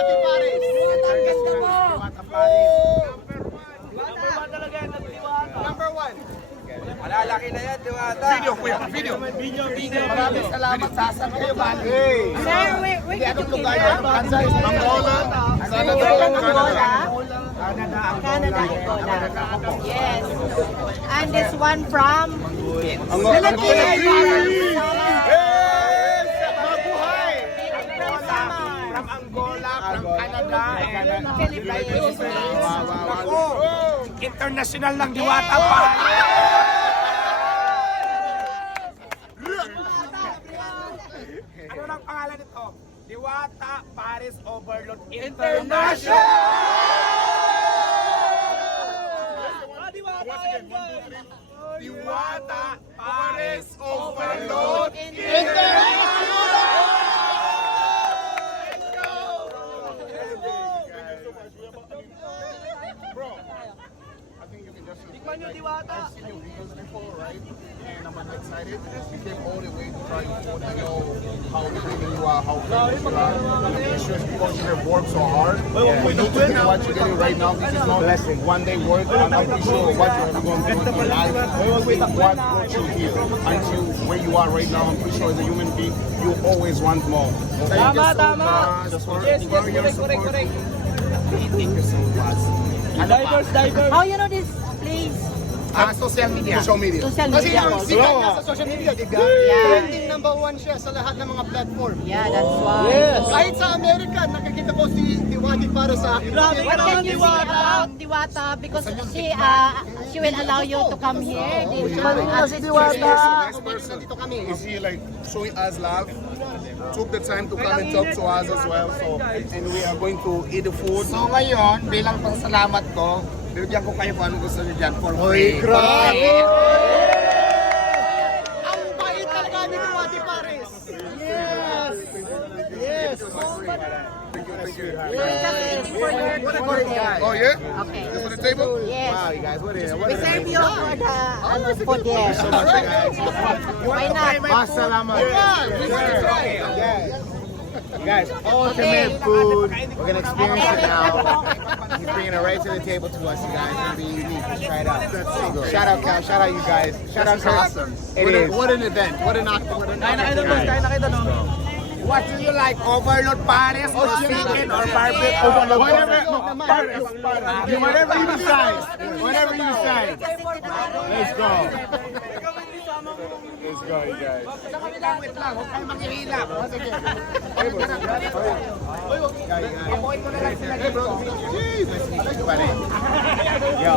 Diwata Paris. Ang ganda mo. Diwata Paris. Number 1 talaga yan, ang Diwata. Number 1. Malalaki na yan, Diwata. Video, kuya. Video. Maraming salamat. Sasama kayo, Hey. Sir, where Hindi, did anong you lugar get yan? it? Kansas, Angola. Sana Where from Canada. Angola? Canada, Angola. Yes. And this one from Philippines. Mabuhay! From From Angola, from Canada. Philippines. Ako, international ng Diwata pa. Ano ang pangalan nito? Diwata Paris Overload International! Diwata yan, guys. Diwata Paris Overload Tikman nyo, Diwata. And I'm excited. We came all the way to try to know how clean you are, how clean you are. And I'm sure because you have worked so hard. We need to get what you're getting right now. This is not one day work. And I'm pretty sure what you have gone through in your life is what brought you here. Until where you are right now, I'm pretty sure as a human being, you always want more. Thank you so much for Yes, your correct. support. Thank you so much. Divers. How you know this place? social media. Social media. Social Kasi media yung also. sikat niya sa social media, di ba? Yeah. Trending number 1 siya sa lahat ng mga platform. Yeah, that's why. Kahit sa Amerika, nakikita ko si Diwata para sa akin. Grabe What ka can naman, you say Diwata. about Diwata? Because she will allow you to come here. He's Nice person. Dito kami. here like showing us love. Took the time to come and talk to us as well. So, and we are going to eat the food. So ngayon, bilang pasalamat ko, bibigyan ko kayo kung anong gusto niyo dyan for free. grabe! Ang bait talaga ni Diwata Paris. Yes! Yes! Thank you. For your table there. Oh yeah? Okay. This for the table? Yes. Wow, you guys, what is it? We serve you for the food there. Why not? Masalamat. Guys, Ultimate food. We're gonna experience it now. He's bringing it right to the table to us, you guys. It's gonna be unique. Let's try it out. Shout out, Cal. Shout out, you guys. Shout out, Chris. It is. What an event. What an opportunity. Kain na kita, no? What do you like? Overload Paris or chicken or barbecue? Whatever you decide. Whatever you decide. Let's go. Let's go, you guys. Wait lang, huwag kayo maghihilap. O, sige. Yo.